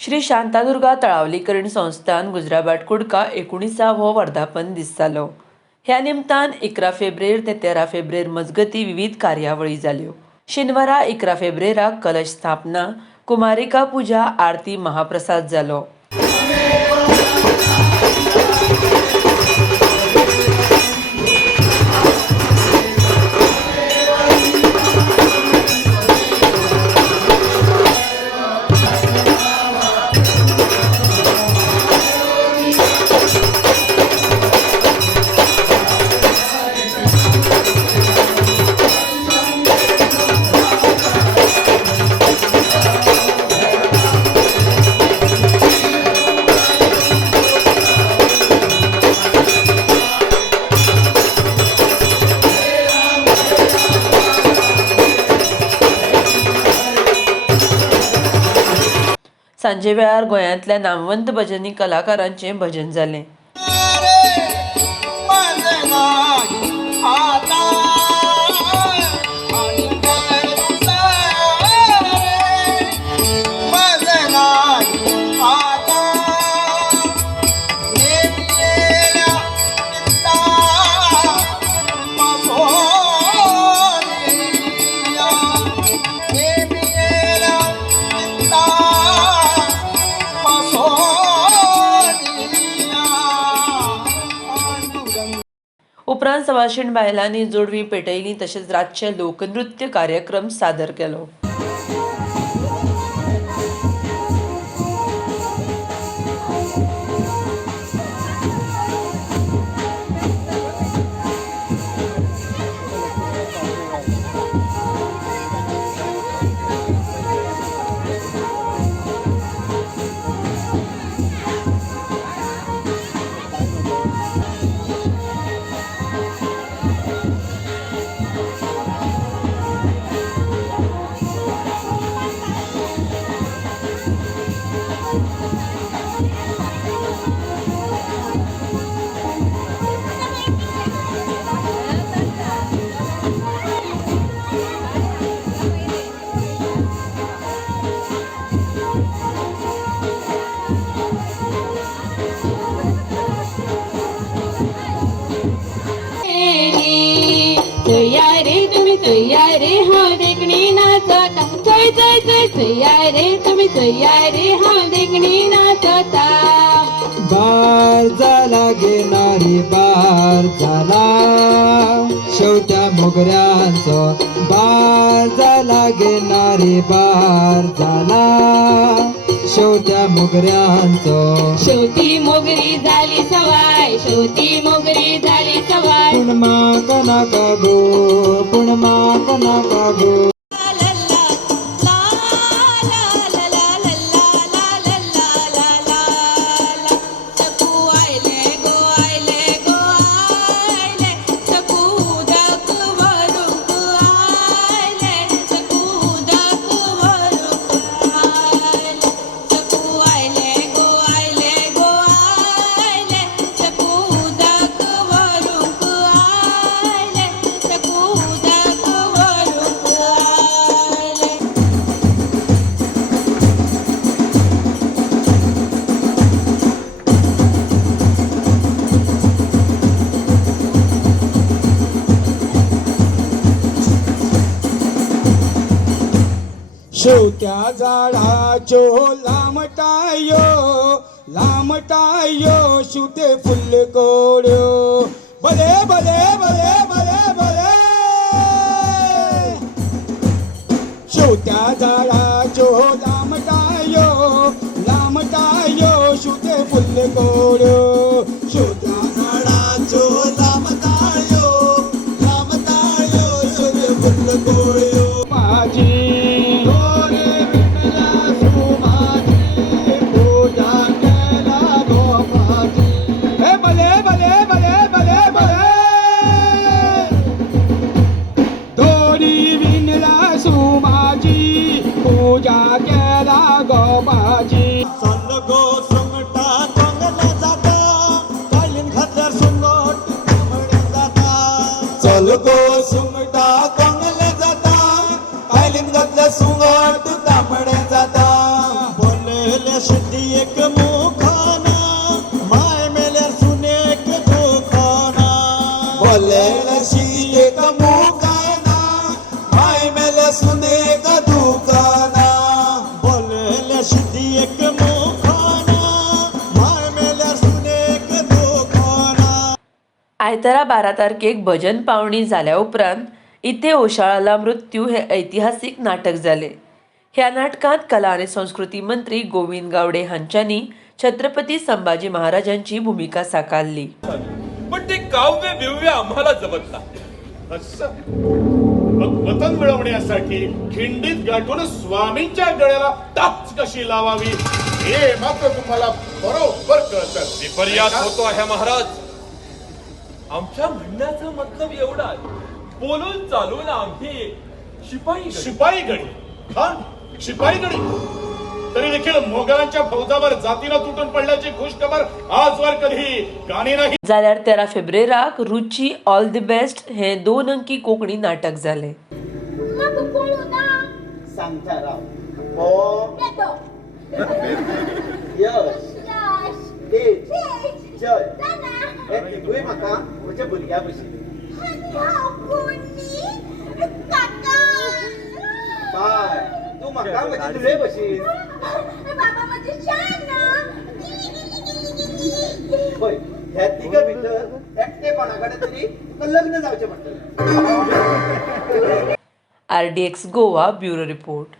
श्री शांतादुर्गा तळावलीकरण संस्थान गुजराबाट कुडका 19वो वर्धापन दीस जालो. ह्या निमतान 11 फेब्रेर ते 13 फेब्रेर मजगती विविध कार्यावळी जाल्यो. शेनवारा 11 फेब्रेराक कलश स्थापना, कुमारिका पूजा, आरती, महाप्रसाद जालो. सांजे वेळार गोंयांतल्या नामवंत भजनी कलाकारांचें भजन जालें. उपरांत सवाशीण बायलांनी जोडवी पेटयली, तशेंच रातचे लोकनृत्य कार्यक्रम सादर केलो. तयारे तुम्ही तयारे हा देखणी नाचता, जय जय जय तयारे तुम्ही तयारे हा देखणी नाचता. बार झाला घेणारी बार झाला, शेवट्या मोगऱ्यांचो बार झाला घेणारी बार झाला, शेवट्या मोगऱ्यांचो. शेवटी मोगरी झाली सवाय, शेवटी मोगरी झाली सवाय. पुण माका नाका गो, पुण माका नाका गो. शेवत्या झाडाच्यो लांबटायो लांबटायो, शुते फुल कोड्यो, भले भले भले भले भले. शेवत्या झाडाच्यो लांबटायो लांबटायो, शुते फुल कोड्यो, शेवत्या झाडाच्यो लांबटायो लांबटायो, शुते फुल कोड्यो. माझी पूजा केला गोपाची. चल गो सुंगटा कोंगले जाता, कालीन खात्यार सुंगट तांबडे जाता. चल गो सुंगटा कोंगले जाता, कालीन घातल्या सुंगट तांबडे जाता. बोलले शिद्दी एक मुखाना माय मेल्यार सुनेक दुखाना बोलेला शिद्दी एक मुखाना माय मेल्यार सुनेक दुखाना बोलेला शिद्दी एक मुखाना माय मेल्यार सुनेक दुखाना. आयतारा 12 तारखेक भजन पावणी जाल्या उपरांत इथे ओशाळाला मृत्यू हे ऐतिहासिक नाटक जाले. ह्या नाटकांत कला आणि संस्कृती मंत्री गोविंद गावडे हांच्यांनी छत्रपती संभाजी महाराजांची भूमिका साकारली. पण ते काव्य बिव्य आम्हाला जमत नाही. मग वतन मिळवण्यासाठी खिंडीत गाठून स्वामींच्या गळ्याला टाच कशी लावावी हे मात्र तुम्हाला बरोबर कळतं. विपर्यास होतो आहे महाराज. आमच्या म्हणण्याचा मतलब एवढाच, बोलून चालून आम्ही शिपाई गडी हा शिपाई गडी तरी देखील मोगलांच्या फौजावर जातीनं तुटून पडल्याची खुशखबर आजवर कधी गाणी नाही. जाल्यार 13 फेब्रुवाराक रुची ऑल द बेस्ट हे 2 अंकी कोंकणी नाटक जाले. सांगता राव हो यश तेज जय हे तिगूय म्हाका म्हज्या भुरग्या भशेन बाय तू म्हाका म्हजे तुळे भशेन पळय ह्या तिगा भितर एकटे कोणा कडेन तरी तुका लग्न जावचें पडटलें. RDX Goa bureau report.